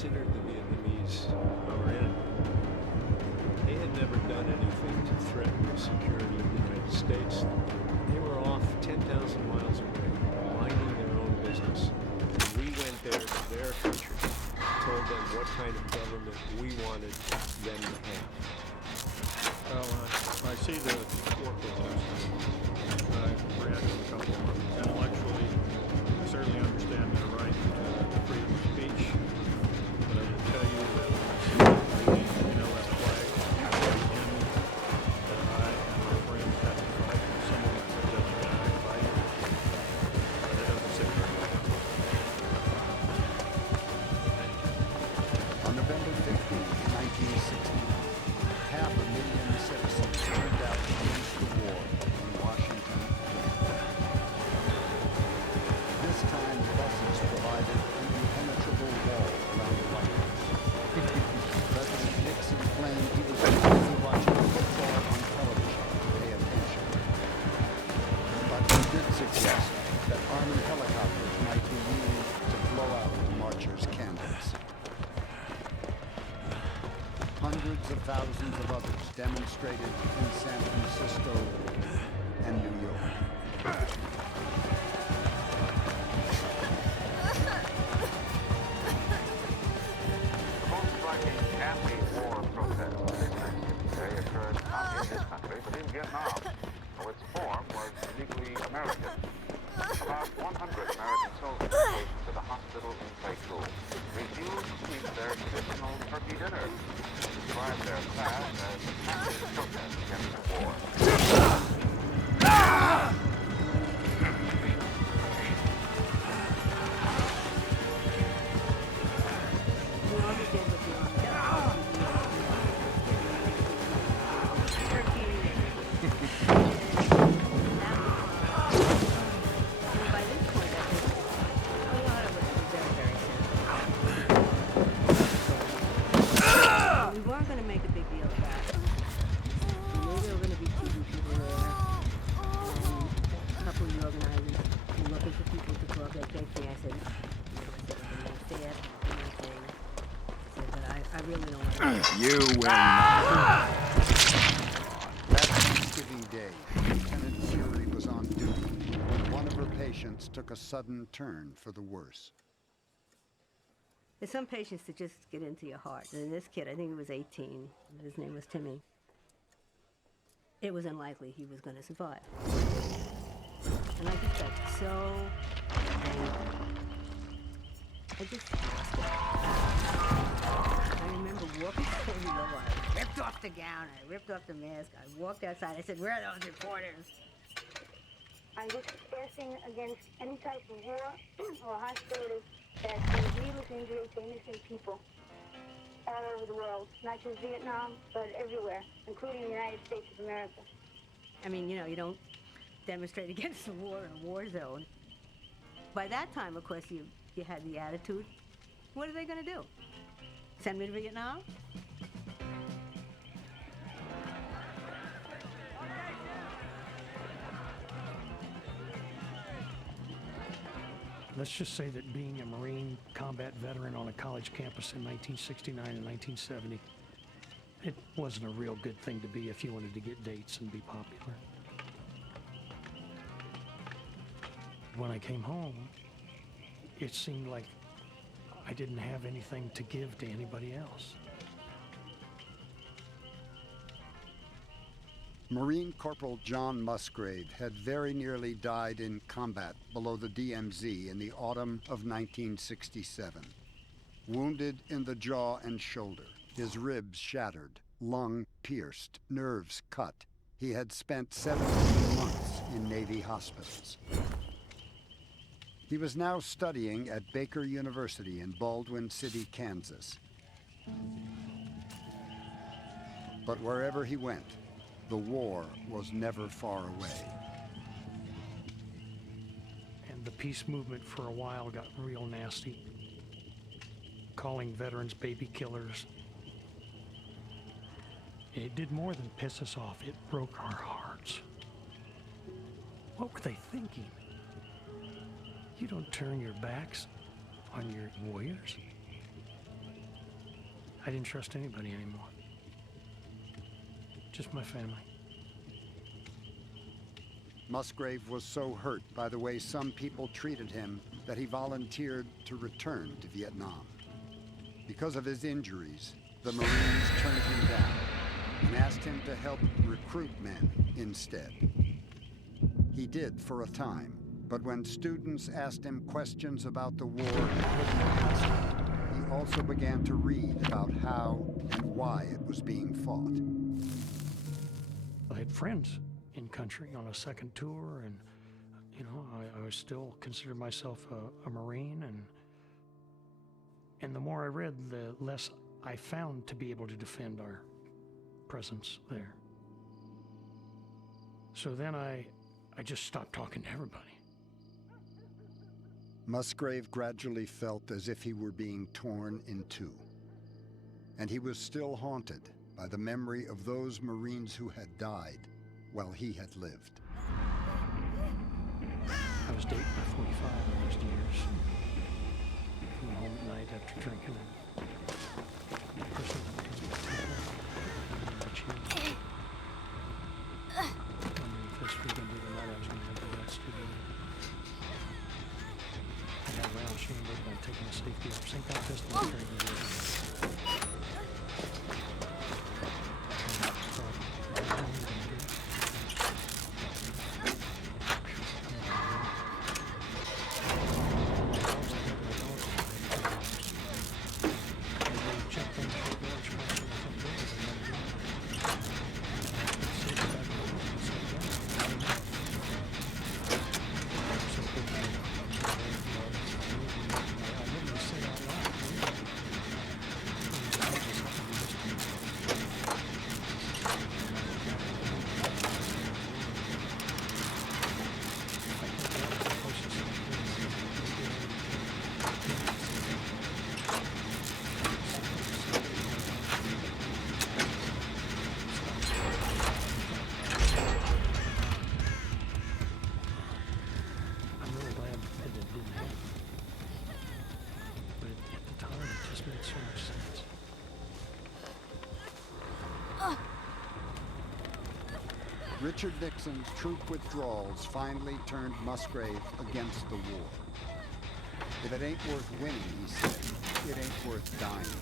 considered the Vietnamese our enemy. They had never done anything to threaten the security of the United States. They were off 10,000 miles away, minding their own business. And we went there to their country, told them what kind of government we wanted them to have. Well, I see the war protests. I've read a couple of them. Intellectually, I certainly understand their right to freedom of speech. But I will tell you that when I see, that flag at the end, that I and my friends have to fight for someone that's a democratic fight. But it doesn't sit very well. On November 15, 1969, 500,000 citizens turned out against the war in Washington. This time, buses provided an impenetrable wall around the White House. President Nixon claimed he was busy watching football on television to pay attention. But he did suggest that Army helicopters might be used to blow out the marchers' candles. Hundreds of thousands of others demonstrated in San Francisco and New York. The most striking anti-war protest this Thanksgiving Day occurred not in this country, but in Vietnam, though its form was uniquely American. About 100 American soldiers stationed at a hospital in Pleiku refused to eat their traditional turkey dinner and described their fast as a passive protest against the war. You will not. That Thanksgiving Day, Lieutenant Fury was on duty when one of her patients took a sudden turn for the worse. There's some patients that just get into your heart. And this kid, I think he was 18. His name was Timmy. It was unlikely he was going to survive. And I just got so angry. I just lost it. I remember walking through the door. I ripped off the gown. I ripped off the mask. I walked outside. I said, "Where are those reporters?" I'm just protesting against any type of war or hostility that brings needless injury to innocent people all over the world, not just Vietnam, but everywhere, including the United States of America. I mean, you don't demonstrate against the war in a war zone. By that time, of course, you had the attitude, what are they going to do? Send me to Vietnam? Let's just say that being a Marine combat veteran on a college campus in 1969 and 1970, it wasn't a real good thing to be if you wanted to get dates and be popular. When I came home, it seemed like I didn't have anything to give to anybody else. Marine Corporal John Musgrave had very nearly died in combat below the DMZ in the autumn of 1967. Wounded in the jaw and shoulder, his ribs shattered, lung pierced, nerves cut. He had spent 17 months in Navy hospitals. He was now studying at Baker University in Baldwin City, Kansas. But wherever he went, the war was never far away. And the peace movement for a while got real nasty, calling veterans baby killers. It did more than piss us off, it broke our hearts. What were they thinking? You don't turn your backs on your warriors. I didn't trust anybody anymore. Just my family. Musgrave was so hurt by the way some people treated him that he volunteered to return to Vietnam. Because of his injuries, the Marines turned him down and asked him to help recruit men instead. He did for a time, but when students asked him questions about the war he couldn't answer, he also began to read about how and why it was being fought. I had friends in country on a second tour, and you know, I was still considered myself a Marine, and the more I read, the less I found to be able to defend our presence there. So then I just stopped talking to everybody. Musgrave gradually felt as if he were being torn in two, and he was still haunted by the memory of those Marines who had died while he had lived. I was dating my 45 in those years. Coming home at night after drinking and pushing the chin. Wondering if this was going to be the night I was going to have the rest of it. I got around chambered by taking the safety off. Sink out pistol and carrying the other. Richard Nixon's troop withdrawals finally turned Musgrave against the war. If it ain't worth winning, he said, it ain't worth dying.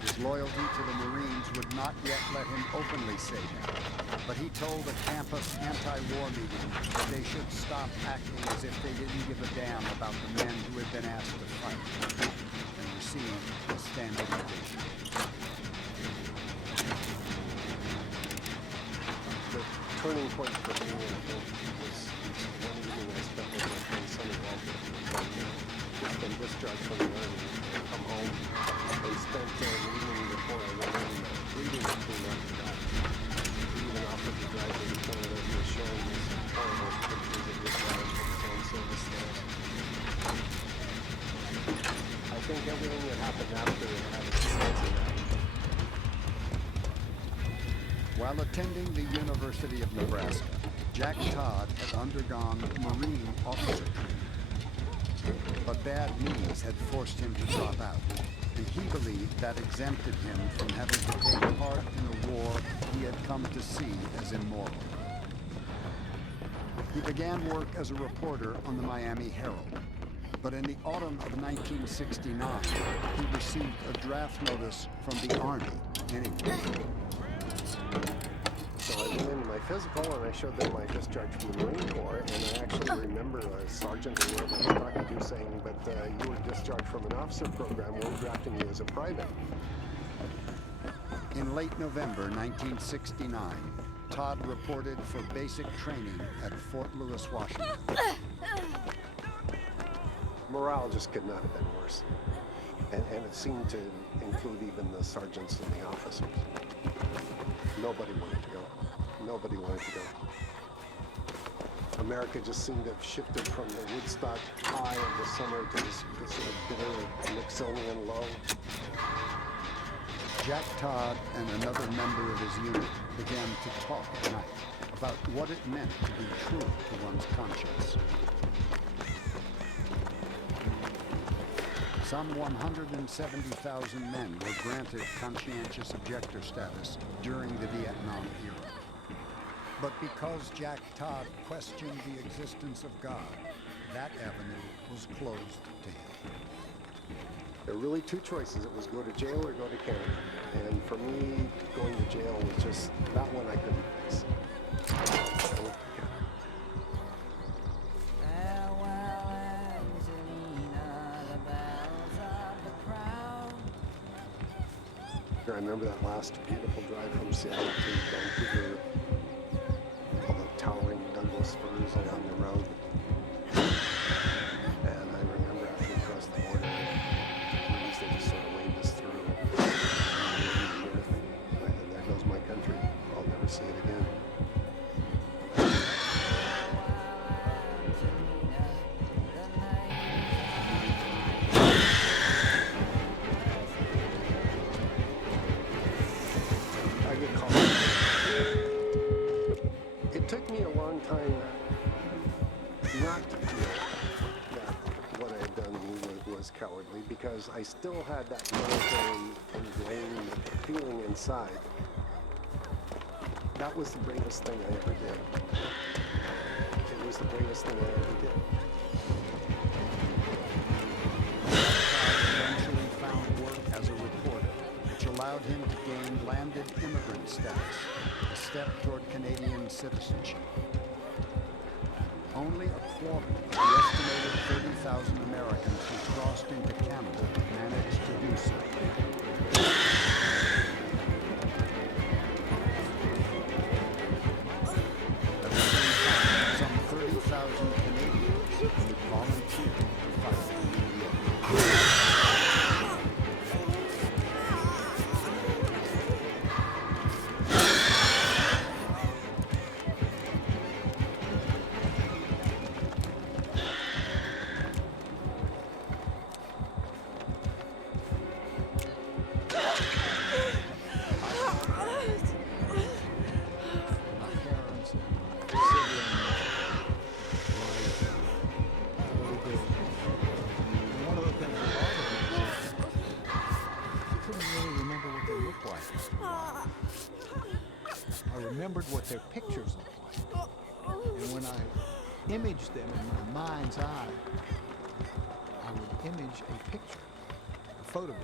His loyalty to the Marines would not yet let him openly say that, but he told a campus anti-war meeting that they should stop acting as if they didn't give a damn about the men who had been asked to fight and receive a standing ovation. The turning point for me, I think, was one evening I spent with my friend Sonny Walter, who had just been discharged from the Army, and come home and spent the evening before I went in reading between us. He even offered to drive me to Canada. He was showing me some horrible pictures of his dad from his own service there. I think everything that happened after it had its sense of that. While attending the University of Nebraska, Jack Todd had undergone Marine officer training. But bad knees had forced him to drop out, and he believed that exempted him from having to take part in a war he had come to see as immoral. He began work as a reporter on the Miami Herald, but in the autumn of 1969, he received a draft notice from the Army anyway. So I went in my physical and I showed them my discharge from the Marine Corps, and I actually remember a sergeant who I was talking to saying, but you were discharged from an officer program, we're drafting you as a private. In late November 1969, Todd reported for basic training at Fort Lewis, Washington. Morale just could not have been worse. And it seemed to include even the sergeants and the officers. Nobody wanted to go. Nobody wanted to go. America just seemed to have shifted from the Woodstock high of the summer to this sort of bitter Nixonian low. Jack Todd and another member of his unit began to talk at night about what it meant to be true to one's conscience. Some 170,000 men were granted conscientious objector status during the Vietnam era. But because Jack Todd questioned the existence of God, that avenue was closed to him. There were really two choices. It was go to jail or go to Canada. And for me, going to jail was just that one I couldn't face. I remember that last beautiful drive from Seattle to Vancouver, all the towering Douglas firs along the road. And I remember after we crossed the border, the police, they just sort of waved us through. And there goes my country. I'll never see it again. It took me a long time not to feel that what I had done was cowardly, because I still had that military ingrained feeling inside. That was the bravest thing I ever did. It was the bravest thing I ever did. Todd eventually found work as a reporter, which allowed him to gain landed immigrant status, a step toward Canadian citizenship. Only a quarter of the estimated 30,000 Americans who crossed into Canada managed to do so. At the same time, some 30,000 Canadians volunteered to fight in Vietnam. I remembered what their pictures looked like. And when I imaged them in my mind's eye, I would image a picture, a photograph.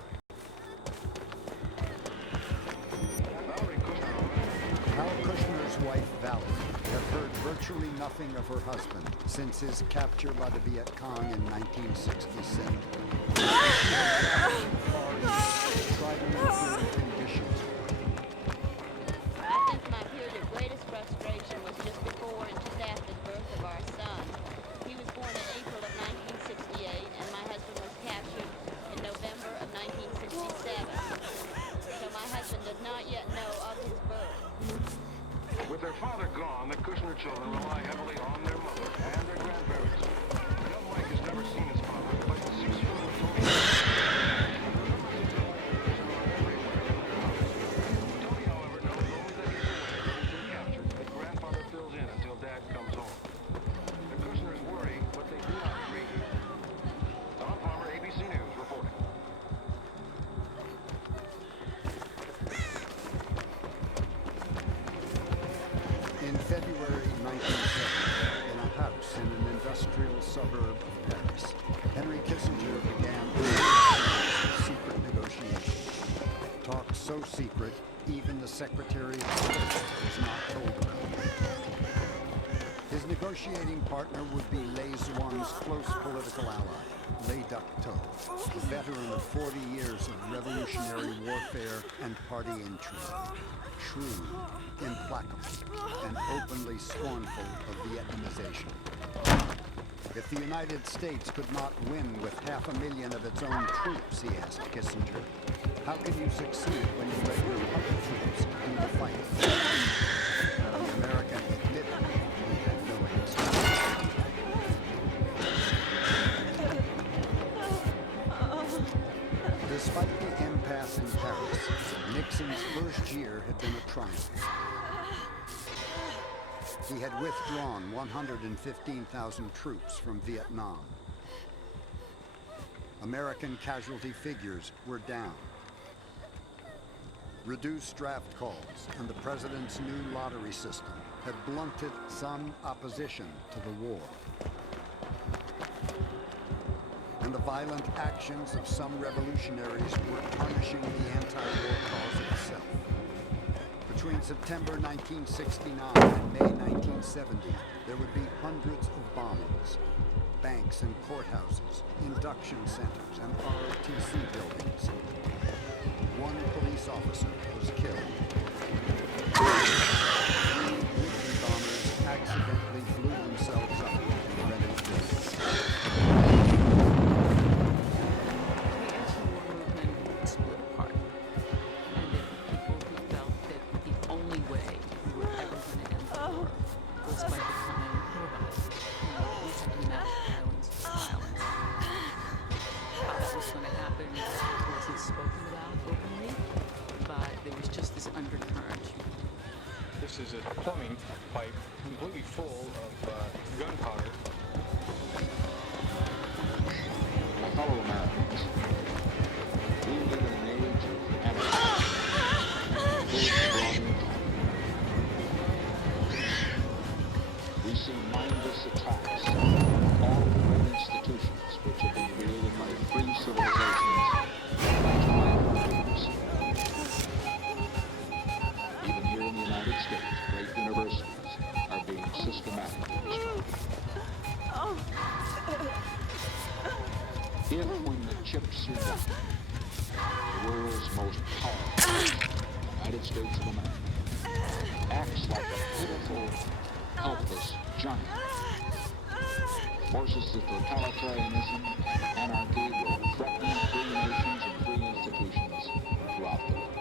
Hal Kushner's wife, Valerie, had heard virtually nothing of her husband since his capture by the Viet Cong in 1967. She had traveled to the Far East to try to improve conditions. I think my period of greatest frustration was just before and just after the birth of our son. He was born in April of 1968, and my husband was captured in November of 1967. So my husband does not yet know of his birth. With their father gone, the Kushner children rely heavily on their mother and their grandparents. Young Mike has never seen his father, but 6-year-old Tony... Tony, however, knows only that he's away and he's been captured, that grandfather fills in until Dad comes home. The Kushners worry, but they do not agree. Tom Palmer, ABC News, reporting. In February 1970, in a house in an industrial suburb of Paris, Henry Kissinger began a series of secret negotiations. Talk so secret, even the Secretary of State was not told about. His negotiating partner would be Lê Duan's close political ally, Lê Duc Tho, a veteran of 40 years of revolutionary warfare and party intrigue. Shrewd, implacable, and openly scornful of Vietnamization. If the United States could not win with 500,000 of its own troops, he asked Kissinger, how can you succeed when you let your other troops do the fighting? The American admitted he had no answer. Despite the impasse in Paris, Nixon's first year had been a triumph. He had withdrawn 115,000 troops from Vietnam. American casualty figures were down. Reduced draft calls and the president's new lottery system had blunted some opposition to the war. And the violent actions of some revolutionaries were tarnishing the anti-war cause itself. Between September 1969 and May 1970, there would be hundreds of bombings. Banks and courthouses, induction centers, and ROTC buildings. One police officer was killed. Would-be bombers accidentally blew themselves up in Greenwich Village. The anti-war movement split apart, and there were people who felt that the only way we were ever going to end the war was by becoming mobilized. We had to match violence with violence. How that was going to happen wasn't spoken about openly, but there was just this undercurrent. This is a plumbing pipe completely full of gunpowder. My fellow Americans, we live in an age of anarchy. We see mindless attacks on all the great institutions which have been created by free civilizations by time. Even here in the United States, great universities are being systematically destroyed. If, when the chips are down, the world's most powerful, United States of America, acts like a pitiful, helpless giant, forces of totalitarianism and anarchy will threaten free nations and free institutions throughout the world.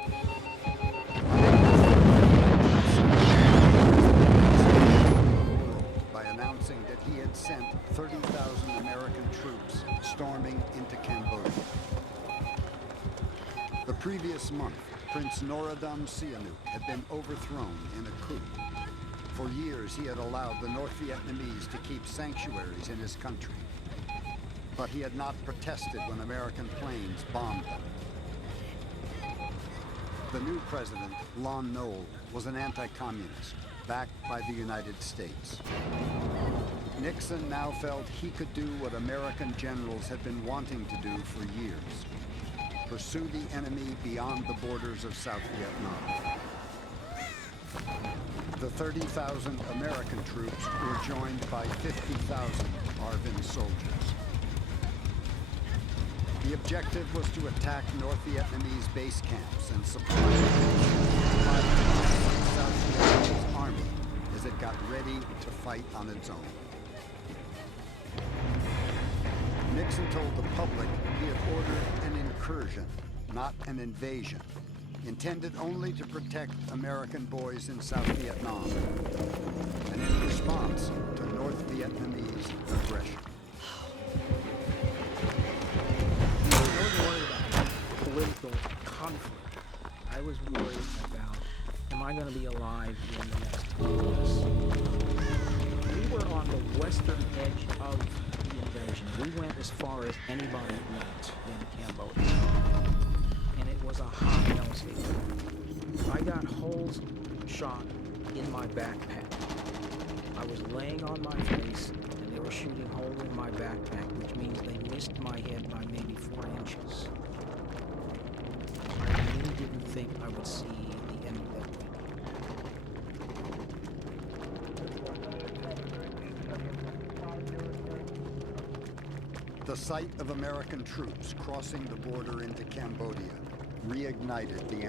By announcing that he had sent 30,000 American troops storming into Cambodia. The previous month, Prince Norodom Sihanouk had been overthrown in a coup. For years, he had allowed the North Vietnamese to keep sanctuaries in his country. But he had not protested when American planes bombed them. The new president, Lon Nol, was an anti-communist, backed by the United States. Nixon now felt he could do what American generals had been wanting to do for years: pursue the enemy beyond the borders of South Vietnam. The 30,000 American troops were joined by 50,000 ARVN soldiers. The objective was to attack North Vietnamese base camps and supply South Vietnamese army as it got ready to fight on its own. Nixon told the public he had ordered an incursion, not an invasion, intended only to protect American boys in South Vietnam, and in response to North Vietnamese aggression. I wasn't worried about political conflict. I was worried about, am I going to be alive in the next 2 years? We were on the western edge of the invasion. We went as far as anybody went in Cambodia. And it was a hot hellscape. I got holes shot in my backpack. I was laying on my face, and they were shooting holes in my backpack, which means they missed my head by maybe 4 inches. I really didn't think I would see the end of that week. The sight of American troops crossing the border into Cambodia reignited the